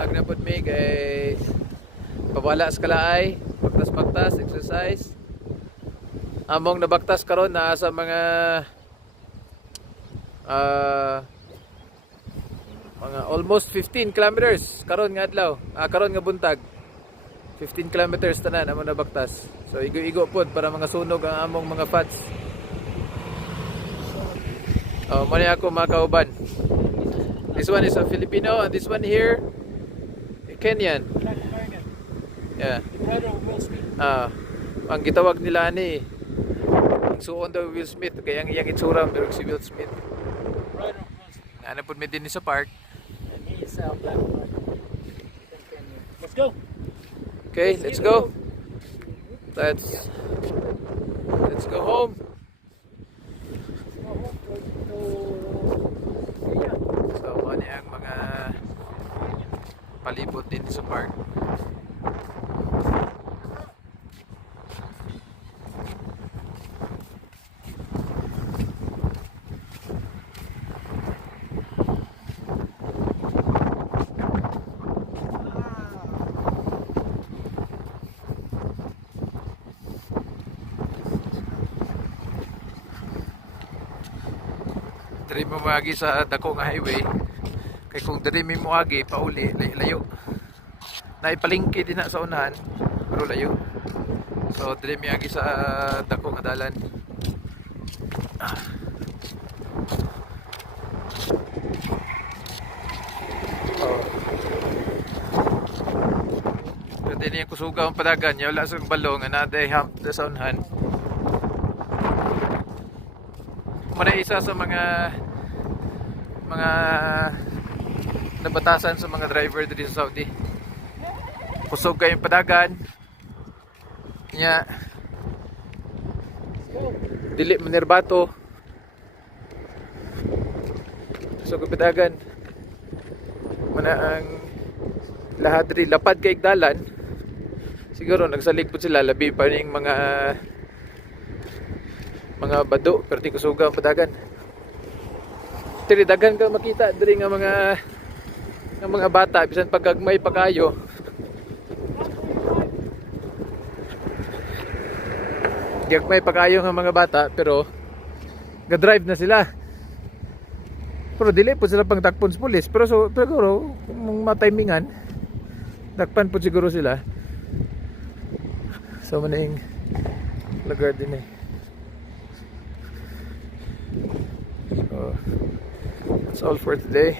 Ag na pod mi kay pabala sa kalaay, baktas-baktas, exercise. Among nabaktas karon na sa mga almost 15 kilometers karon nga adlaw. Karon nga buntag. 15 kilometers tanan among nabaktas. So igo-igo pod para mga sunog ang among mga fats. Mali ako mga kauban. This one is a Filipino and this one here Kenyan. Yeah. Ang gitawag nila ni suon daw Will Smith kaya ang iyang itsura pero si Will Smith. Ano po din sa park. And he's black. Let's go. Okay, let's go. Let's go home. So, ano yung mga palibot din sa park. Dari mo maagi sa dako nga highway kay kung dari mo agi pauli layo na ipalingki din na sa unahan pero layo, so dari mo agi sa dako nga dalan. Pwede niya kusuga ang padagan niya wala sa balong nga naday hump sa unahan. Muna isa sa mga nabatasan sa mga driver dito sa Saudi. Kusog kayong padagan nya dili manirbato. Kusog kayong padagan muna ang lahat diri lapad kay dalan. Siguro nagsalig po sila labi pa ning mga bado pero di kusuga ang padagan. Diri dagan ka makita diri nga mga bata bisan pagkagmay pa kayo. Gagmay pa kayo nga mga bata pero ga-drive na sila. Pero dili po sila pang takpon sa pulis pero siguro kung matimingan takpan po siguro sila. So maning lugar din eh. So that's all for today.